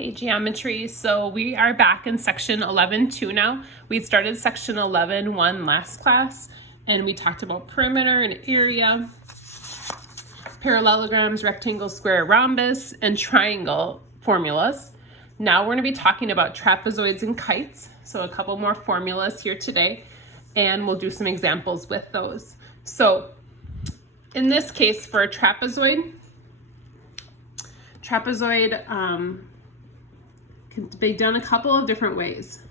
Hey Geometry, so we are back in section 11.2 now. We started section 11.1 last class and we talked about perimeter and area, parallelograms, rectangle, square, rhombus, and triangle formulas. Now we're going to be talking about trapezoids and kites, so a couple more formulas here today, and we'll do some examples with those. So in this case for a trapezoid can be done a couple of different ways.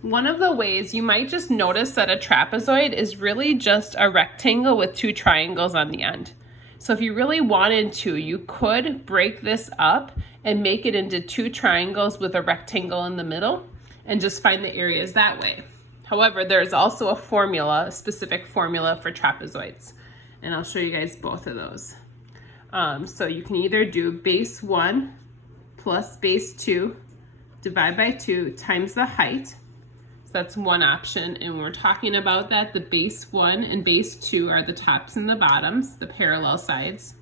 One of the ways you might just notice that a trapezoid is really just a rectangle with two triangles on the end. So if you really wanted to, you could break this up and make it into two triangles with a rectangle in the middle and just find the areas that way. However, there's also a formula, a specific formula for trapezoids, and I'll show you guys both of those. So you can either do base 1 plus base 2 divided by 2 times the height. So that's one option, and when we're talking about that, the base 1 and base 2 are the tops and the bottoms, the parallel sides.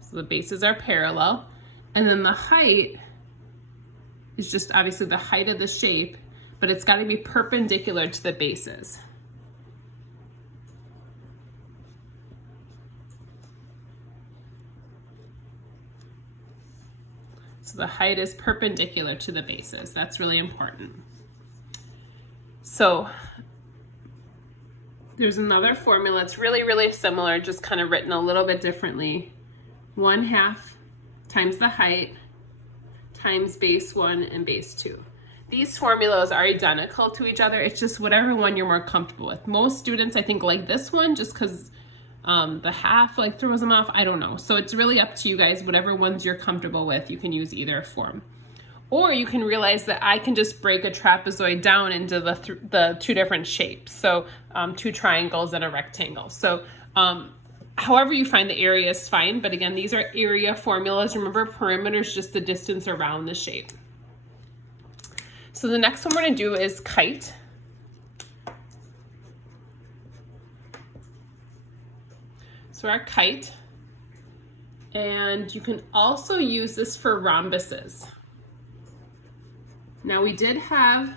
So the bases are parallel, and then the height is just obviously the height of the shape, but it's got to be perpendicular to the bases. So the height is perpendicular to the bases. That's really important. So there's another formula. It's really, really similar, just kind of written a little bit differently. 1/2 times the height times base 1 and base 2. These formulas are identical to each other. It's just whatever one you're more comfortable with. Most students, I think, like this one just because the half throws them off. I don't know. So it's really up to you guys. Whatever ones you're comfortable with, you can use either form. Or you can realize that I can just break a trapezoid down into the two different shapes. So two triangles and a rectangle. So however you find the area is fine. But again, these are area formulas. Remember, perimeter is just the distance around the shape. So the next one we're going to do is kite. So our kite, and you can also use this for rhombuses. Now we did have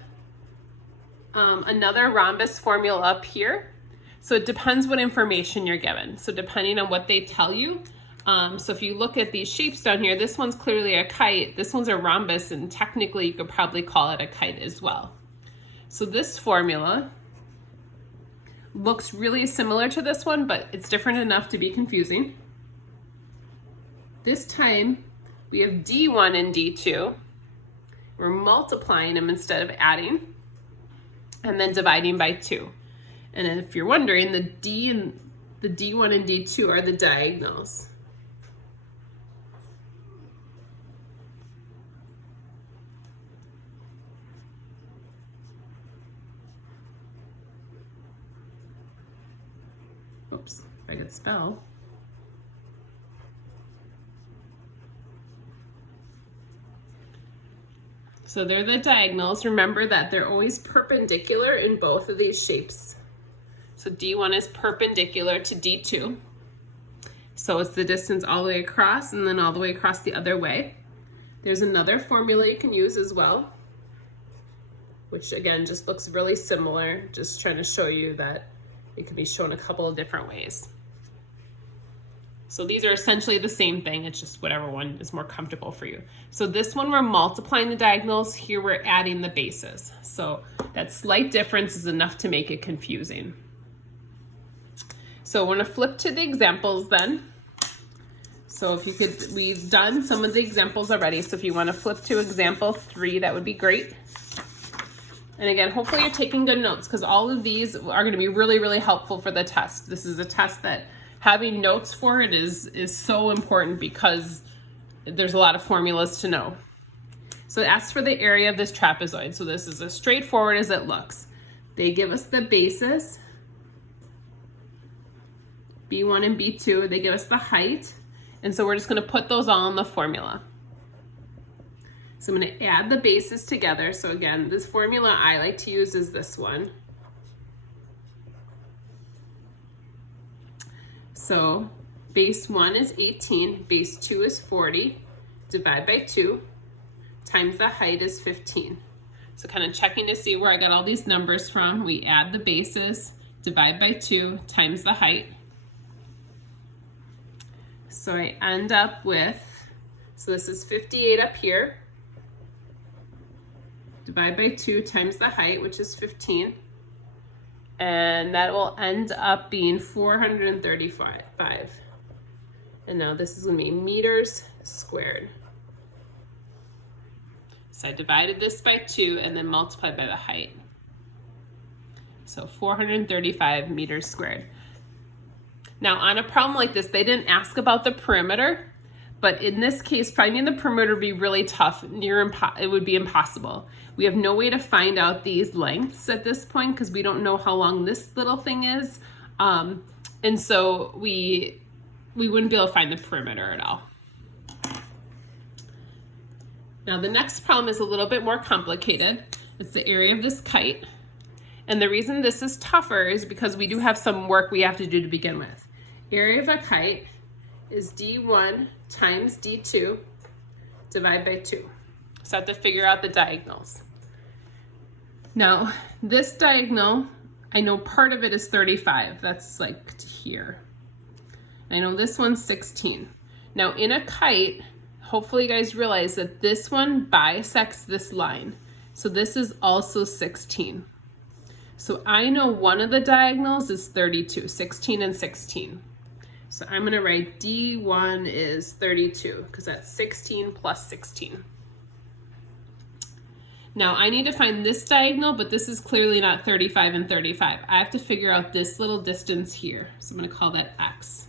another rhombus formula up here. So it depends what information you're given. So depending on what they tell you. So if you look at these shapes down here, this one's clearly a kite, this one's a rhombus, and technically you could probably call it a kite as well. So this formula looks really similar to this one, but it's different enough to be confusing. This time we have D1 and D2. We're multiplying them instead of adding, and then dividing by 2. And if you're wondering, the D1 and D2 are the diagonals. Oops, if I could spell. So they're the diagonals. Remember that they're always perpendicular in both of these shapes. So D1 is perpendicular to D2. So it's the distance all the way across and then all the way across the other way. There's another formula you can use as well, which again just looks really similar, just trying to show you that it can be shown a couple of different ways. So these are essentially the same thing, it's just whatever one is more comfortable for you. So this one we're multiplying the diagonals, here we're adding the bases. So that slight difference is enough to make it confusing. So we're gonna flip to the examples then. So if you could, we've done some of the examples already, so if you wanna flip to example 3, that would be great. And again, hopefully you're taking good notes because all of these are gonna be really, really helpful for the test. This is a test that having notes for it is so important because there's a lot of formulas to know. So it asks for the area of this trapezoid. So this is as straightforward as it looks. They give us the bases, B1 and B2, they give us the height, and so we're just gonna put those all in the formula. So I'm going to add the bases together. So again, this formula I like to use is this one. So base 1 is 18, base 2 is 40, divide by 2, times the height is 15. So kind of checking to see where I got all these numbers from. We add the bases, divide by 2, times the height. So I end up with, so this is 58 up here, divide by 2 times the height, which is 15. And that will end up being 435. And now this is going to be meters squared. So I divided this by 2 and then multiplied by the height. So 435 meters squared. Now on a problem like this, they didn't ask about the perimeter, but in this case, finding the perimeter would be really tough. It would be impossible. We have no way to find out these lengths at this point because we don't know how long this little thing is. And so we wouldn't be able to find the perimeter at all. Now the next problem is a little bit more complicated. It's the area of this kite. And the reason this is tougher is because we do have some work we have to do to begin with. Area of a kite is D1 times D2 divided by 2. So I have to figure out the diagonals. Now this diagonal, I know part of it is 35. That's like here. I know this one's 16. Now in a kite, hopefully you guys realize that this one bisects this line. So this is also 16. So I know one of the diagonals is 32, 16 and 16. So I'm gonna write D1 is 32 because that's 16 plus 16. Now I need to find this diagonal, but this is clearly not 35 and 35. I have to figure out this little distance here. So I'm gonna call that X.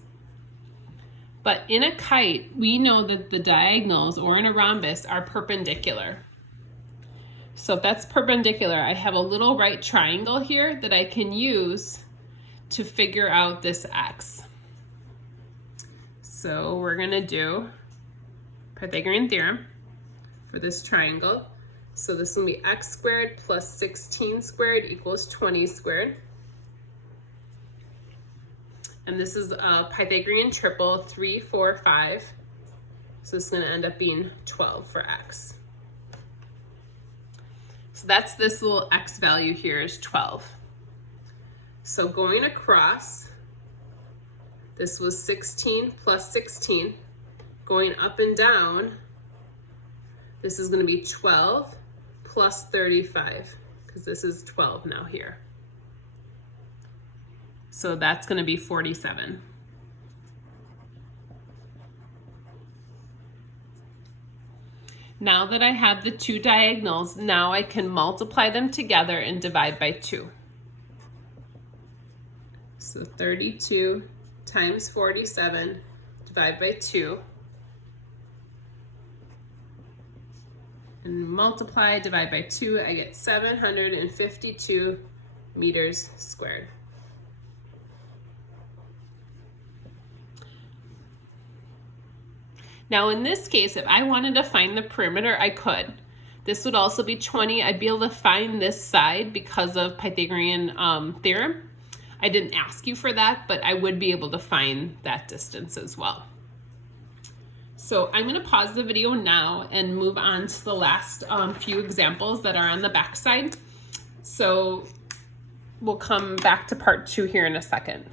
But in a kite, we know that the diagonals, or in a rhombus, are perpendicular. So if that's perpendicular, I have a little right triangle here that I can use to figure out this X. So we're gonna do Pythagorean theorem for this triangle. So this will be x squared plus 16 squared equals 20 squared. And this is a Pythagorean triple, 3, 4, 5. So this is gonna end up being 12 for x. So that's this little x value here is 12. So going across, this was 16 plus 16. Going up and down, this is gonna be 12 plus 35, because this is 12 now here. So that's gonna be 47. Now that I have the two diagonals, now I can multiply them together and divide by 2. So 32 times 47 divided by 2. And multiply, divide by 2, I get 752 meters squared. Now in this case, if I wanted to find the perimeter, I could. This would also be 20. I'd be able to find this side because of Pythagorean theorem. I didn't ask you for that, but I would be able to find that distance as well. So I'm going to pause the video now and move on to the last few examples that are on the back side. So we'll come back to part 2 here in a second.